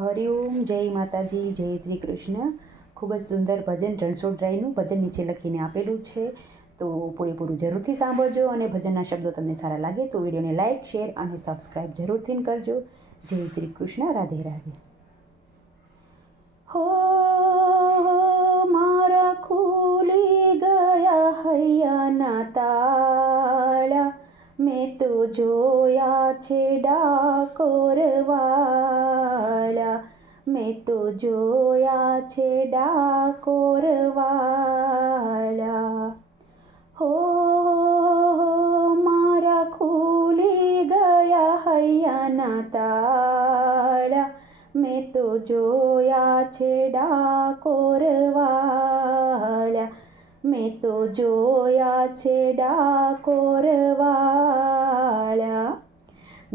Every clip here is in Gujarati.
હરિઓમ, જય માતાજી, જય શ્રી કૃષ્ણ. ખૂબ જ સુંદર ભજન રણછોડરાયનું ભજન નીચે લખીને આપેલું છે, તો પૂરેપૂરું જરૂરથી સાંભળજો. અને ભજનના શબ્દો તમને સારા લાગે તો વિડીયોને લાઇક, શેર અને સબસ્ક્રાઈબ જરૂરથી કરજો. જય શ્રી કૃષ્ણ. રાધે રાધે. હો મારા ખુલી ગયા હૈયાના તાળા, મેં તો જોયા છે ડાકોરવાળા, મેં તો જોયા છે ડાકોરવાળા. હો મારા ખુલી ગયા હૈયાના તાળા, મેં તો જોયા છે ડાકોરવાળા, મેં તો જોયા છે ડાકોરવાળા.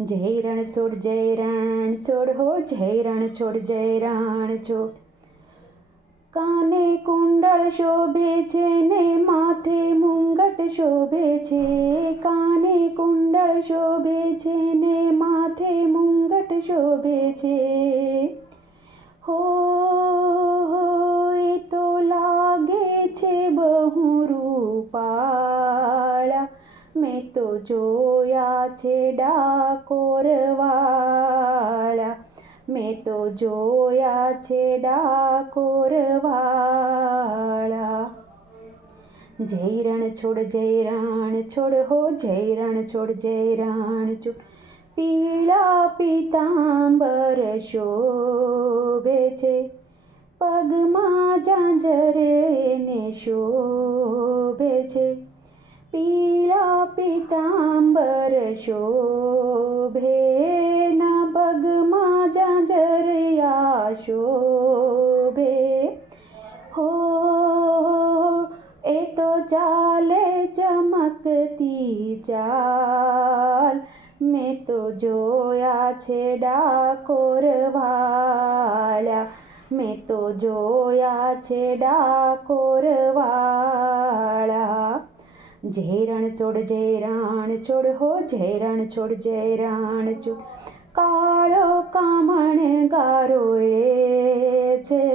જય રણછોડ, જય રણછોડ, હો જય રણછોડ, જય રણછોડ. કાને કુંડળ શોભે છે ને માથે મુંગટ શોભે છે, કાને કુંડળ શોભે છે ને માથે મુંગટ શોભે છે. હો એ તો લાગે છે બહુ રૂપાળા, મેં તો જોયા છે ડાકોરવાળા, મેં તો જોયા છે ડાકોરવાળા. જય રણછોડ, જય રણછોડ, હો જય રણછોડ, જય રણછોડ. પીળા પીતાંબર શોભે છે, પગમાં ઝાંઝર ને શોભે છે. પીળા પીતાંબર શોભે, ના પગમાં ઝાંઝરિયા શોભે. હો એ તો ચાલે ચમકતી ચાલ, મેં તો જોયા છે ડાકોરવાળા, મેં તો જોયા છે ડાકોરવાળા. જય રણછોડ, જય રણછોડ, હો જય રણછોડ, જય રણછોડ. કાળો કામણગારો એ છે,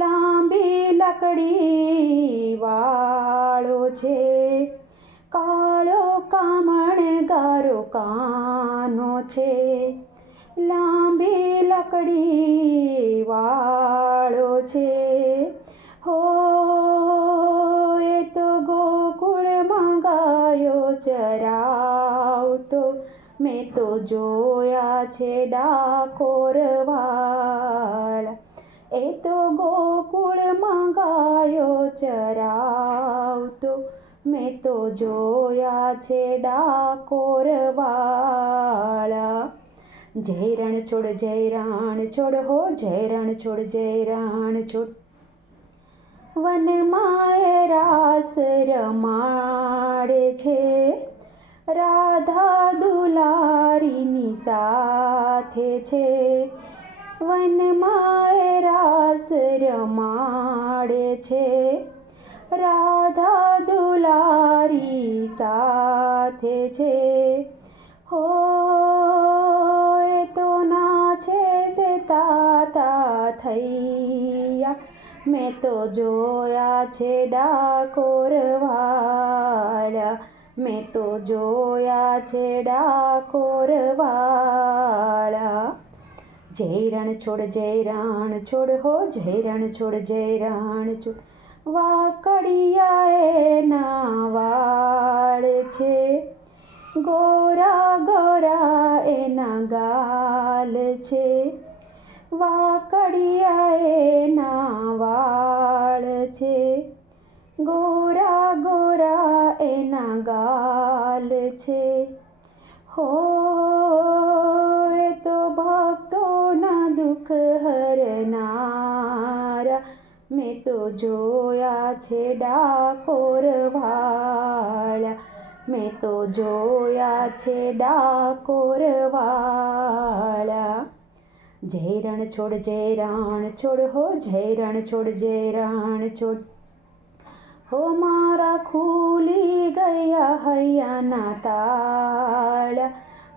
લાંબી લકડી વાળો છે. કાળો કામણગારો કાનો છે, લાંબી લકડી વાળો છે. હો એ તો ગોકુળમાં ગાયો ચરાવતો, મેં તો જોયા છે ડાકોરવાળા, એ તો ગોકુળમાં ગાયો ચરાવતો, મેં તો જોયા છે ડાકોરવાળા. જય રણછોડ, જય રણછોડ, હો જય રણછોડ, જય રણછોડ. વનમાં એ રાસ રમાડે છે, રાધા દુલારીની સાથે છે. વનમાં એ રાસ રમાડે છે, રાધા દુલારી સાથે છે. હો એ તો નાચે છે તાતા થૈયા, મેં તો જોયા છે ડાકોરવાળા, મેં તો જોયા છે ડાકોરવાળા. જય રણછોડ, જય રણછોડ, હો જય રણછોડ, જય રણછોડ. વાકડિયા એના વાળ છે, ગોરા ગોરા એના ગાલ છે. વાકડિયા એના વાળ છે, ગોરા ગોરા એના ગાલ છે. હો એ તો ભક્તોના દુઃખ હરનારા, મેં તો જોયા છે ડાકોરવાળા, મેં તો જોયા છે ડાકોરવાળા. જય રણછોડ, જય રણછોડ, હો જય રણછોડ, જય રણછોડ. હો મારા ખુલી ગયા હૈયાના તાળા,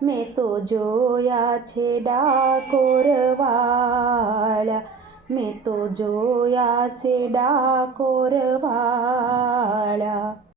મેં તો જોયા છે ડાકોર વાળા, મેં તો જોયા છે ડાકોર વાળા.